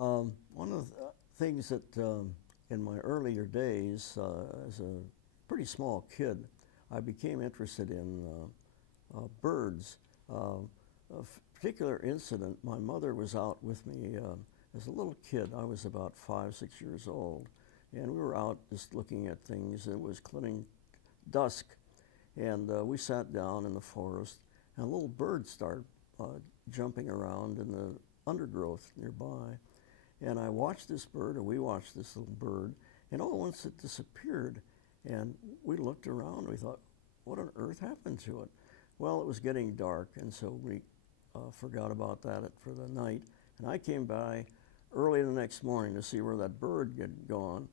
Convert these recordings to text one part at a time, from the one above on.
One of the things that in my earlier days, as a pretty small kid, I became interested in birds. A particular incident, my mother was out with me as a little kid. I was about 5, 6 years old, and we were out just looking at things. It was clearing dusk, and we sat down in the forest, and a little bird started jumping around in the undergrowth nearby. And I watched this bird, or we watched this little bird, and all at once it disappeared. And we looked around, we thought, what on earth happened to it? Well, it was getting dark, and so we forgot about that for the night. And I came by early the next morning to see where that bird had gone.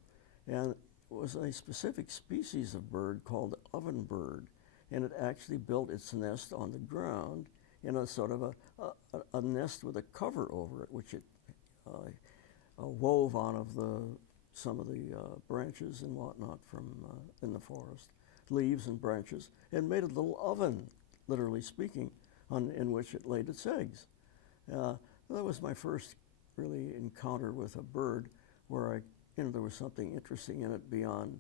And it was a specific species of bird called the ovenbird. And it actually built its nest on the ground in a sort of a nest with a cover over it, which it wove out of some of the branches and whatnot from in the forest, leaves and branches, and made a little oven, literally speaking, in which it laid its eggs. That was my first really encounter with a bird where there was something interesting in it beyond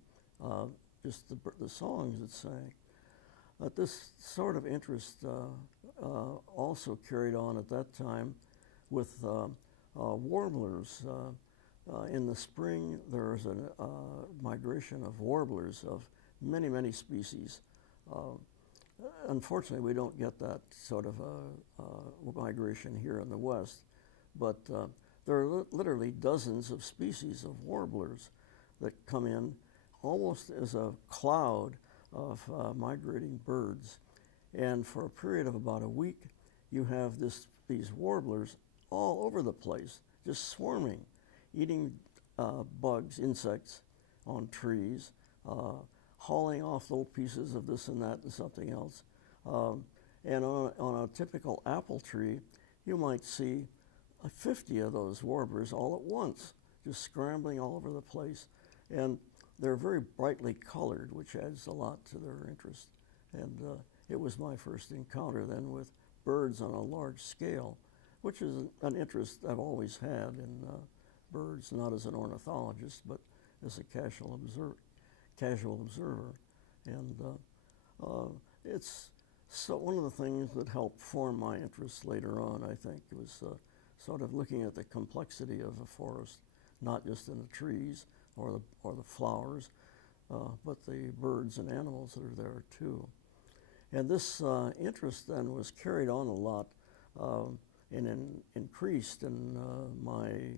just the songs it sang. This sort of interest also carried on at that time with warblers. In the spring, there was a migration of warblers of many, many species. Unfortunately, we don't get that sort of migration here in the West, but there are literally dozens of species of warblers that come in almost as a cloud of migrating birds. And for a period of about a week, you have these warblers all over the place, just swarming, eating bugs, insects on trees, hauling off little pieces of this and that and something else. And on a typical apple tree, you might see 50 of those warblers all at once, just scrambling all over the place. And they're very brightly colored, which adds a lot to their interest. And it was my first encounter then with birds on a large scale, which is an interest I've always had in birds, not as an ornithologist, but as a casual observer. And it's one of the things that helped form my interest later on, I think, was sort of looking at the complexity of a forest, not just in the trees or the flowers, but the birds and animals that are there too. And this interest then was carried on a lot and increased in my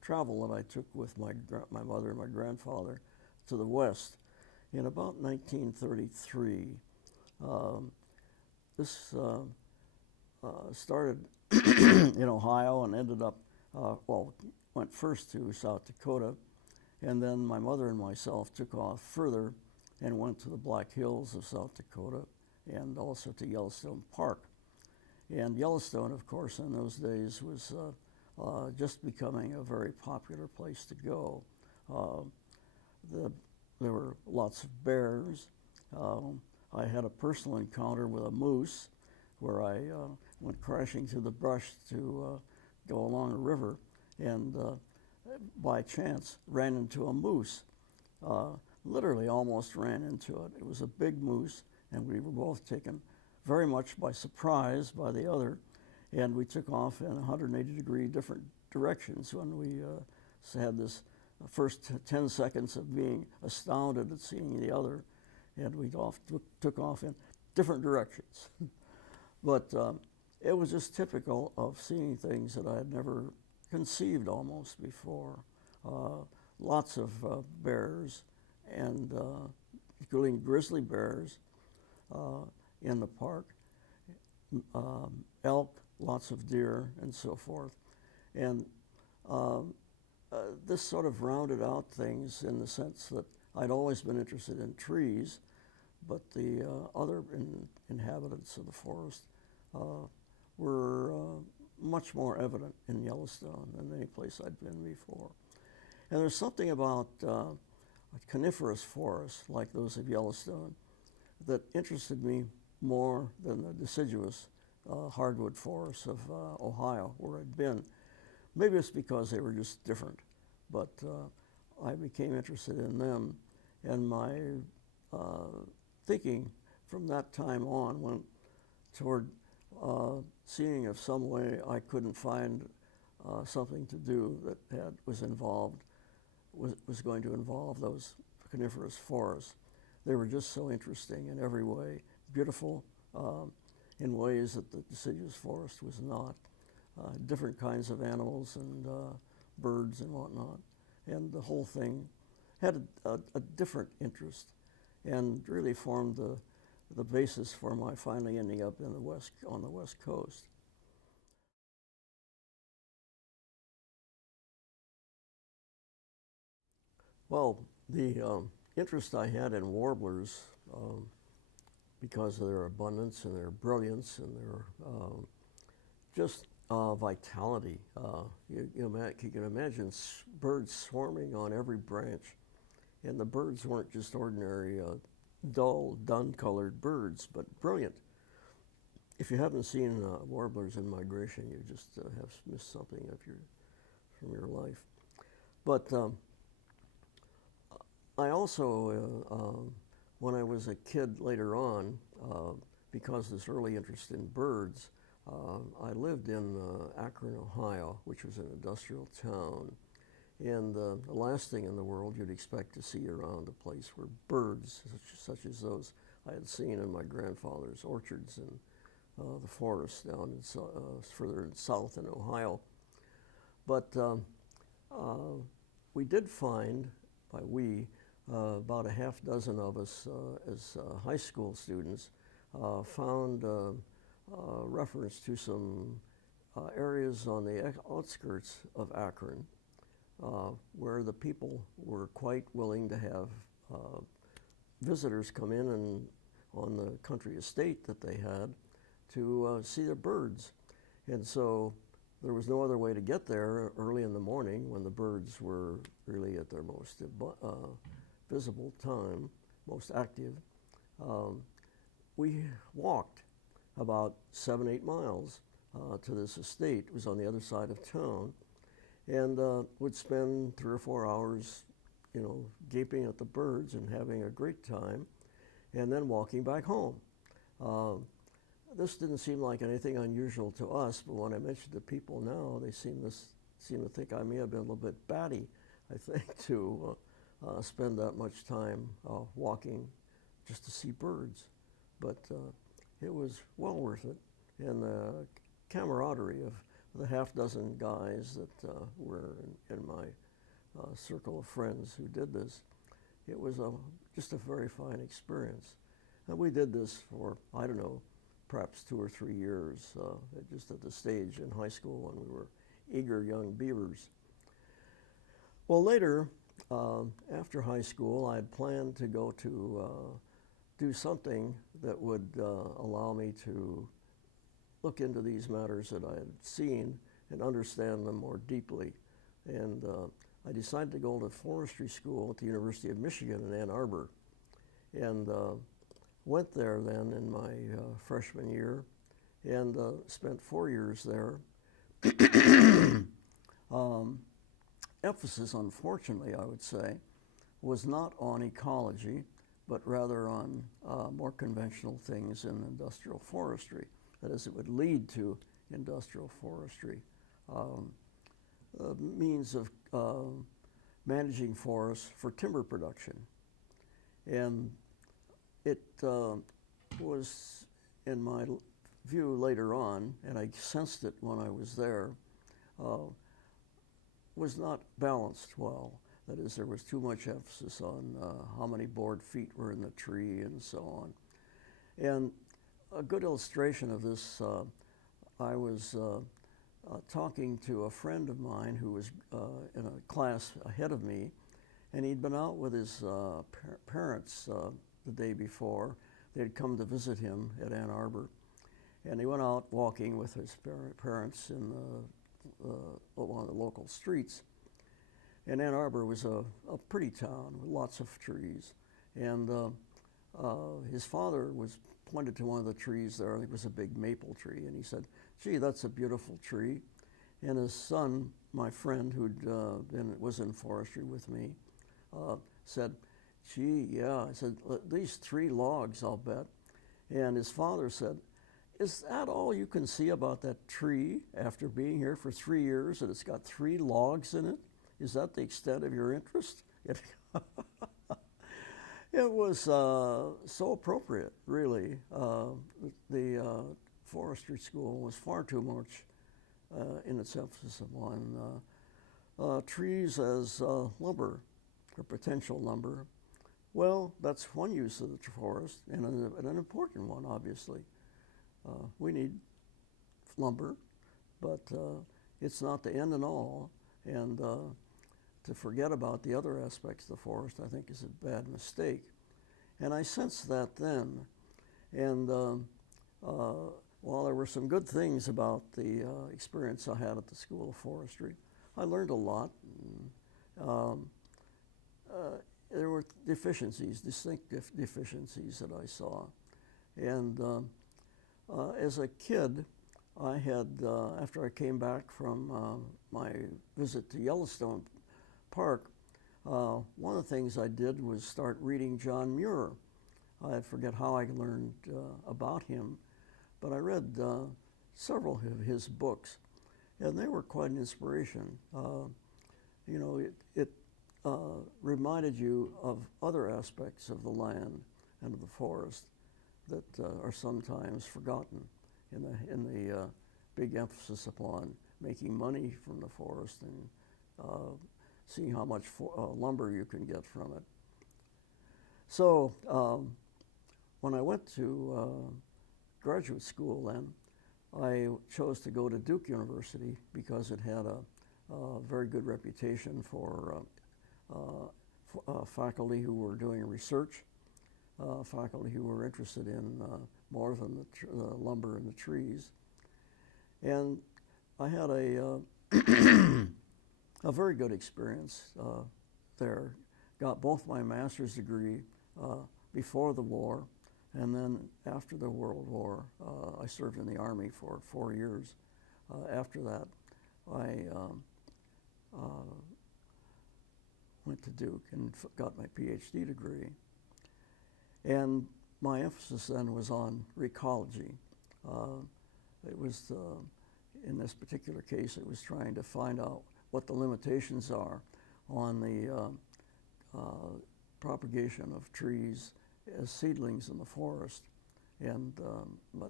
travel that I took with my mother and my grandfather to the West. In about 1933, this started in Ohio and ended up, went first to South Dakota, and then my mother and myself took off further and went to the Black Hills of South Dakota and also to Yellowstone Park. And Yellowstone, of course, in those days was just becoming a very popular place to go. There were lots of bears. I had a personal encounter with a moose where I went crashing through the brush to go along a river and by chance ran into a moose. Literally almost ran into it. It was a big moose, and we were both taken very much by surprise by the other, and we took off in 180-degree different directions when we had this first 10 seconds of being astounded at seeing the other, and we took off in different directions. But it was just typical of seeing things that I had never conceived almost before. Lots of bears, and including grizzly bears in the park, elk, lots of deer, and so forth. And this sort of rounded out things in the sense that I'd always been interested in trees, but the other inhabitants of the forest were much more evident in Yellowstone than any place I'd been before. And there's something about coniferous forests, like those of Yellowstone, that interested me more than the deciduous hardwood forests of Ohio, where I'd been. Maybe it's because they were just different, but I became interested in them, and my thinking from that time on went toward seeing if some way I couldn't find something to do that was going to involve those coniferous forests. They were just so interesting in every way, beautiful in ways that the deciduous forest was not. Different kinds of animals and birds and whatnot, and the whole thing had a different interest, and really formed the basis for my finally ending up on the West Coast. Well, the interest I had in warblers, because of their abundance and their brilliance and their just vitality. You can imagine birds swarming on every branch, and the birds weren't just ordinary dull, dun-colored birds, but brilliant. If you haven't seen warblers in migration, you just have missed something from your life. But I also, when I was a kid later on, because of this early interest in birds, I lived in Akron, Ohio, which was an industrial town. And the last thing in the world you'd expect to see around a place were birds, such as those I had seen in my grandfather's orchards and the forests down further south in Ohio. But we did find, by we, about a half dozen of us as high school students found reference to some areas on the outskirts of Akron where the people were quite willing to have visitors come in and on the country estate that they had to see the birds. And so there was no other way to get there early in the morning when the birds were really at their most visible time, most active. We walked about 7-8 miles to this estate. It was on the other side of town, and would spend 3 or 4 hours, gaping at the birds and having a great time, and then walking back home. This didn't seem like anything unusual to us, but when I mentioned to people now, they seem to think I may have been a little bit batty, I think, to spend that much time walking just to see birds. But it was well worth it, and the camaraderie of the half dozen guys that were in my circle of friends who did this, it was just a very fine experience. And we did this for, I don't know, perhaps 2 or 3 years, just at the stage in high school when we were eager young beavers. Well, later, after high school, I had planned to go to do something that would allow me to look into these matters that I had seen and understand them more deeply. And I decided to go to forestry school at the University of Michigan in Ann Arbor, and went there then in my freshman year, and spent 4 years there. Emphasis, unfortunately, I would say, was not on ecology, but rather on more conventional things in industrial forestry. That is, it would lead to industrial forestry, means of managing forests for timber production. And it was, in my view later on, and I sensed it when I was there, was not balanced well. That is, there was too much emphasis on how many board feet were in the tree and so on. And a good illustration of this, I was talking to a friend of mine who was in a class ahead of me, and he'd been out with his parents the day before. They'd come to visit him at Ann Arbor, and he went out walking with his parents in one of the local streets. And Ann Arbor was a pretty town with lots of trees, and his father pointed to one of the trees there. I think it was a big maple tree, and he said, "Gee, that's a beautiful tree." And his son, my friend was in forestry with me, said, gee, yeah. I said, these 3 logs, I'll bet. And his father said, is that all you can see about that tree after being here for 3 years, and it's got 3 logs in it? Is that the extent of your interest? It was so appropriate, really. The forestry school was far too much in its emphasis on trees as lumber, or potential lumber. Well, that's one use of the forest, and an important one, obviously. We need lumber, but it's not the end and all. And to forget about the other aspects of the forest, I think, is a bad mistake. And I sensed that then. And while there were some good things about the experience I had at the School of Forestry, I learned a lot. There were deficiencies, distinct deficiencies that I saw. And as a kid, I had, after I came back from my visit to Yellowstone Park, one of the things I did was start reading John Muir. I forget how I learned about him, but I read several of his books, and they were quite an inspiration. You know, it reminded you of other aspects of the land and of the forest that are sometimes forgotten in the big emphasis upon making money from the forest and seeing how much lumber you can get from it. So when I went to graduate school then, I chose to go to Duke University because it had a very good reputation for faculty who were doing research, faculty who were interested in more than the lumber and the trees. And I had a very good experience there. Got both my master's degree before the war, and then after the World War. I served in the Army for 4 years. After that, I went to Duke and got my PhD degree. And my emphasis then was on recology. It was, in this particular case, it was trying to find out what the limitations are on the propagation of trees as seedlings in the forest. And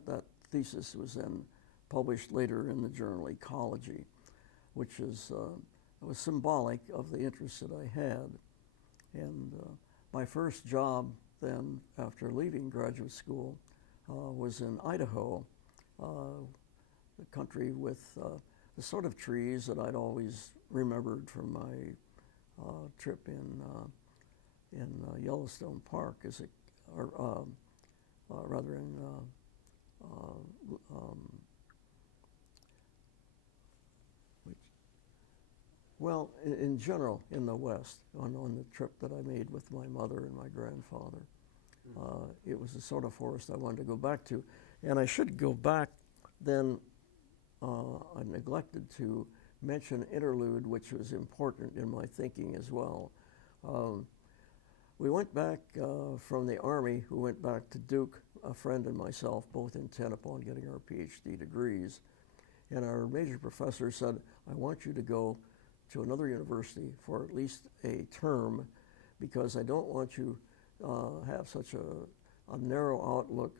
that thesis was then published later in the journal Ecology, which is was symbolic of the interest that I had. And my first job then, after leaving graduate school, was in Idaho, the country with the sort of trees that I'd always remembered from my trip in Yellowstone Park, rather in well, in general, in the West, on the trip that I made with my mother and my grandfather. It was the sort of forest I wanted to go back to. And I should go back then. I neglected to mention interlude, which was important in my thinking as well. We went back from the Army, who went back to Duke, a friend and myself, both intent upon getting our PhD degrees. And our major professor said, I want you to go to another university for at least a term, because I don't want you have such a narrow outlook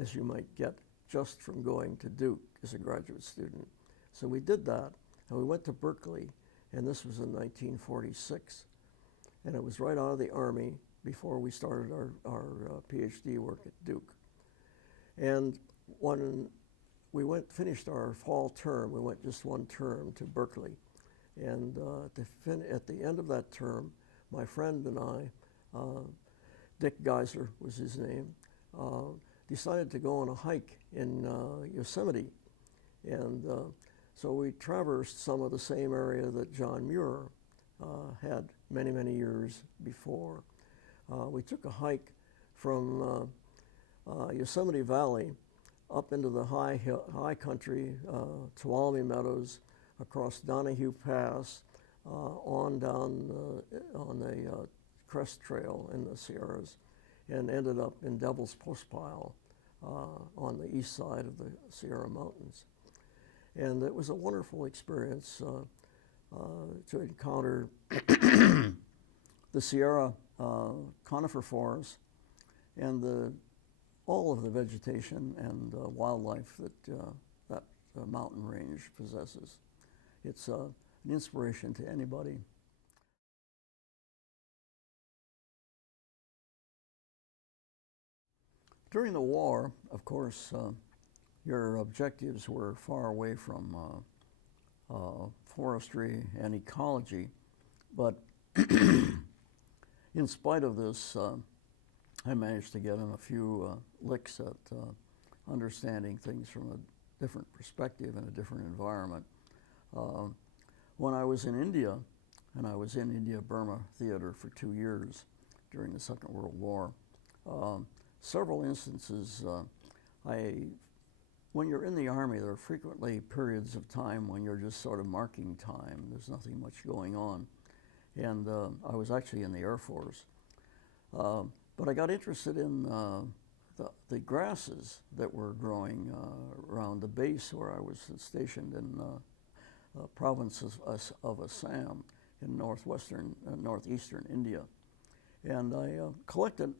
as you might get just from going to Duke as a graduate student. So we did that, and we went to Berkeley, and this was in 1946. And it was right out of the Army before we started our PhD work at Duke. And when we finished our fall term, we went just one term to Berkeley. And at the end of that term, my friend and I, Dick Geiser was his name, decided to go on a hike in Yosemite. And so we traversed some of the same area that John Muir had many, many years before. We took a hike from Yosemite Valley up into the high country, Tuolumne Meadows, across Donahue Pass, on down on the Crest Trail in the Sierras, and ended up in Devil's Postpile on the east side of the Sierra Mountains. And it was a wonderful experience to encounter the Sierra conifer forest and all of the vegetation and wildlife that mountain range possesses. It's an inspiration to anybody. During the war, of course, your objectives were far away from forestry and ecology, but in spite of this, I managed to get in a few licks at understanding things from a different perspective and a different environment. When I was in India, and I was in India-Burma theater for 2 years during the Second World War, several instances, when you're in the Army, there are frequently periods of time when you're just sort of marking time. There's nothing much going on. And I was actually in the Air Force. But I got interested in the grasses that were growing around the base where I was stationed in the province of Assam in northeastern India. And I collected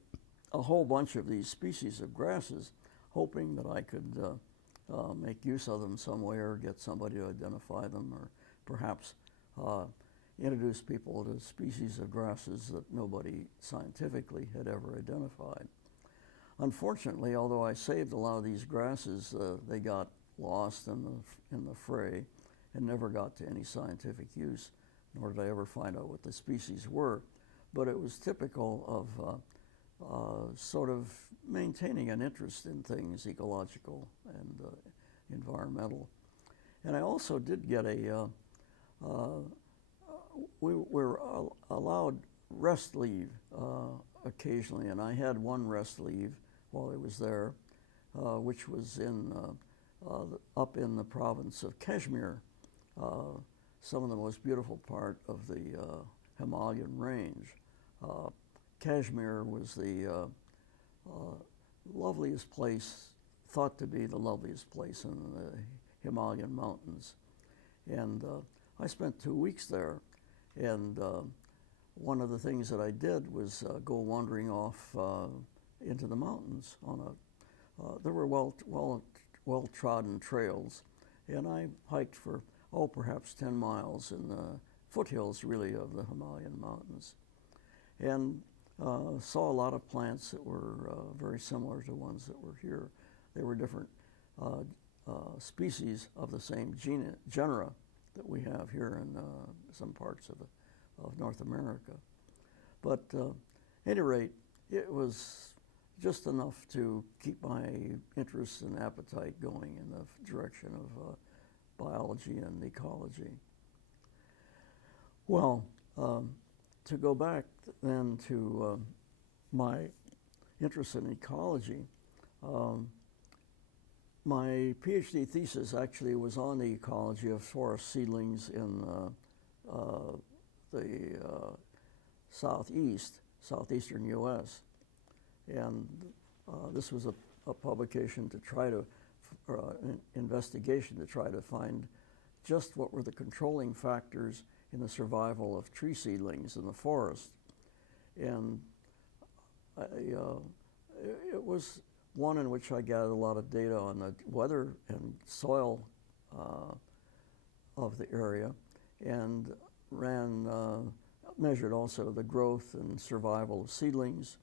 a whole bunch of these species of grasses, hoping that I could make use of them some way or get somebody to identify them, or perhaps introduce people to species of grasses that nobody scientifically had ever identified. Unfortunately, although I saved a lot of these grasses, they got lost in the fray and never got to any scientific use, nor did I ever find out what the species were. But it was typical of sort of maintaining an interest in things ecological and environmental. And I also did get we were allowed rest leave occasionally, and I had one rest leave while I was there, which was up in the province of Kashmir, some of the most beautiful part of the Himalayan range. Kashmir was the loveliest place, thought to be the loveliest place in the Himalayan mountains. And I spent 2 weeks there, and one of the things that I did was go wandering off into the mountains there were well-trodden trails, and I hiked for, perhaps 10 miles in the foothills, really, of the Himalayan mountains, and saw a lot of plants that were very similar to ones that were here. They were different species of the same genera that we have here in some parts of North America. But at any rate, it was just enough to keep my interest and appetite going in the direction of biology and ecology. Well, to go back then to my interest in ecology, my PhD thesis actually was on the ecology of forest seedlings in the southeastern U.S. And this was a publication to try to, an investigation to try to find just what were the controlling factors in the survival of tree seedlings in the forest. And it was one in which I gathered a lot of data on the weather and soil of the area, and measured also the growth and survival of seedlings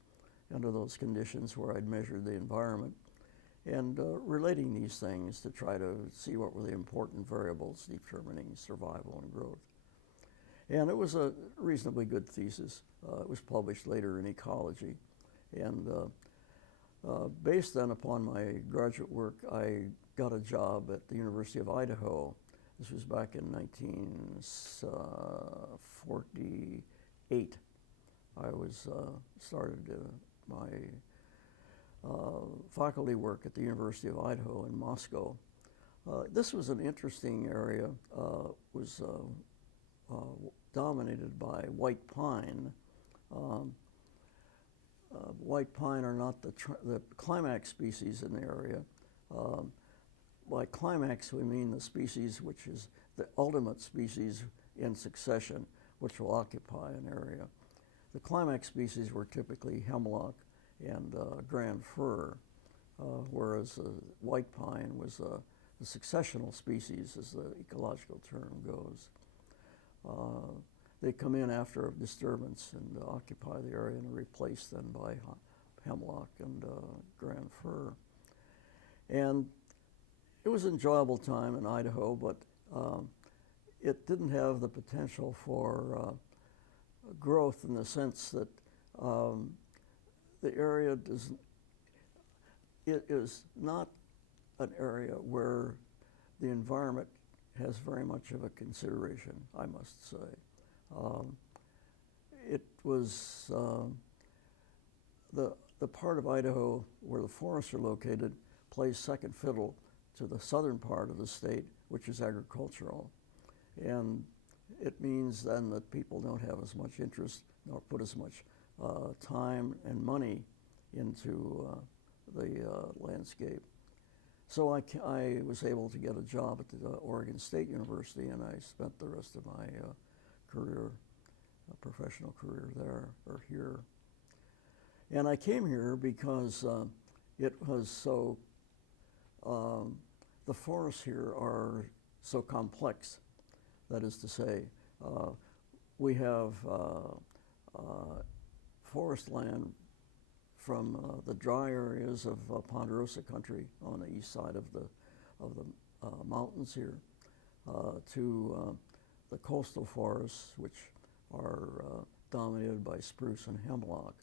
under those conditions where I'd measured the environment, and relating these things to try to see what were the important variables determining survival and growth. And it was a reasonably good thesis. It was published later in Ecology. And based then upon my graduate work, I got a job at the University of Idaho. This was back in 1948. I started my faculty work at the University of Idaho in Moscow. This was an interesting area. Was dominated by white pine. White pine are not the climax species in the area. By climax, we mean the species which is the ultimate species in succession, which will occupy an area. The climax species were typically hemlock and grand fir, whereas white pine was the successional species, as the ecological term goes. They come in after a disturbance and occupy the area and are replaced then by hemlock and grand fir. And it was an enjoyable time in Idaho, but it didn't have the potential for growth in the sense that the area doesn't, it is not an area where the environment has very much of a consideration, I must say. It was the part of Idaho where the forests are located plays second fiddle to the southern part of the state, which is agricultural. And it means then that people don't have as much interest nor put as much time and money into the landscape. So I was able to get a job at the Oregon State University, and I spent the rest of my career, professional career there, or here. And I came here because it was so, the forests here are so complex. That is to say, we have forest land from the dry areas of Ponderosa country on the east side of the mountains here to the coastal forests, which are dominated by spruce and hemlock.